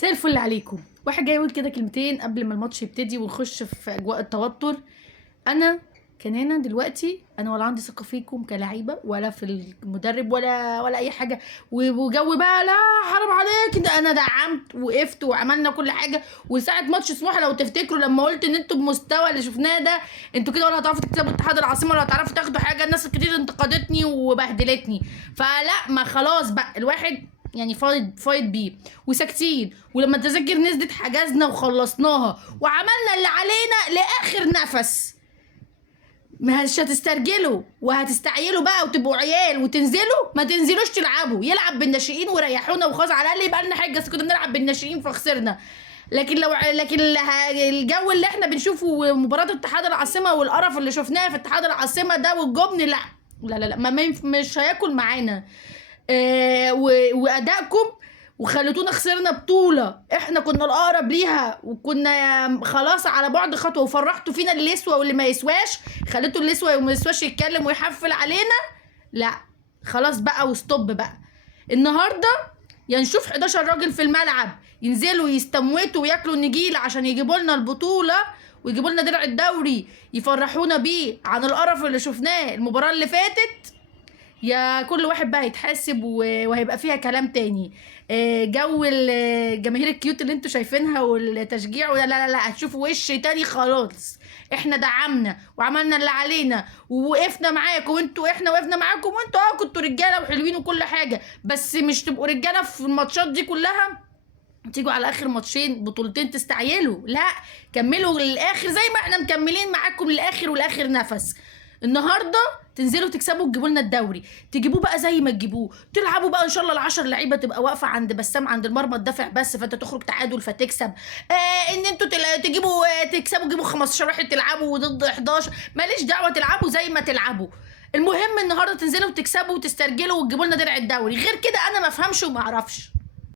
مساء الفل عليكم. واحد جاي يقول كده كلمتين قبل ما الماتش يبتدي ونخش في اجواء التوتر. انا كنانة دلوقتي انا ولا عندي ثقه فيكم كلاعيبه ولا في المدرب ولا اي حاجه، وجو بقى لا حرام عليك ده. انا دعمت وقفت وعملنا كل حاجه، وساعه ماتش سموحه لو تفتكروا لما قلت ان انتوا بمستوى اللي شفناه ده انتوا كده ولا هتعرفوا تكسبوا اتحاد العاصمه ولا هتعرفوا تاخدوا حاجه. الناس كتير انتقدتني وبهدلتني، فلا ما خلاص بقى الواحد يعني فايض بيه وساكتين. ولما التذاكر نزلت حجزنا وخلصناها وعملنا اللي علينا لاخر نفس. مش هتسترجلوا وهتستعيلوا بقى وتبقوا عيال وتنزلوا؟ ما تنزلوش تلعبوا، يلعب بالناشئين وريحونا وخلاص. على الاقل يبقى لنا حاجه، بس كنا بنلعب بالناشئين فخسرنا. لكن الجو اللي احنا بنشوفه مباراه اتحاد العاصمه والقرف اللي شفناه في اتحاد العاصمه ده والجبن، لا لا لا, لا مش هياكل معانا. وادائكم وخلتونا خسرنا بطولة احنا كنا الاقرب ليها، وكنا خلاص على بعد خطوة، وفرحتوا فينا اللي يسوى واللي ما يسواش، خليتوا اللي يسوى وما يسواش يتكلم ويحفل علينا. لا خلاص بقى وستوب بقى. النهارده يا نشوف 11 راجل في الملعب ينزلوا يستموتوا وياكلوا النجيل عشان يجيبوا لنا البطولة ويجيبوا لنا درع الدوري يفرحونا بيه عن القرف اللي شفناه المباراة اللي فاتت، يا كل واحد بقى يتحاسب وهيبقى فيها كلام تاني. جو الجماهير الكيوت اللي انتوا شايفينها والتشجيع ولا لا لا لا، هتشوفوا وش تاني خلاص. احنا دعمنا وعملنا اللي علينا ووقفنا معاكم، احنا وقفنا معاكم، وانتوا كنتوا رجاله وحلوين وكل حاجه، بس مش تبقوا رجاله في الماتشات دي كلها تيجوا على اخر ماتشين بطولتين تستعيلوا. لا كملوا للاخر زي ما احنا مكملين معاكم للاخر والاخر نفس. النهارده تنزلوا تكسبوا وتجيبوا لنا الدوري، تجيبوه بقى زي ما تجيبوه، تلعبوا بقى ان شاء الله ال10 لعيبه تبقى واقفه عند بسام عند المرمى تدافع بس، فانت تخرج تعادل فتكسب. ان انتوا تكسبوا تجيبوا 15 واحد تلعبوا ضد 11، ماليش دعوه، تلعبوا زي ما تلعبوا. المهم النهارده تنزلوا وتكسبوا وتسترجلوا وتجيبوا لنا درع الدوري، غير كده انا ما افهمش وما اعرفش.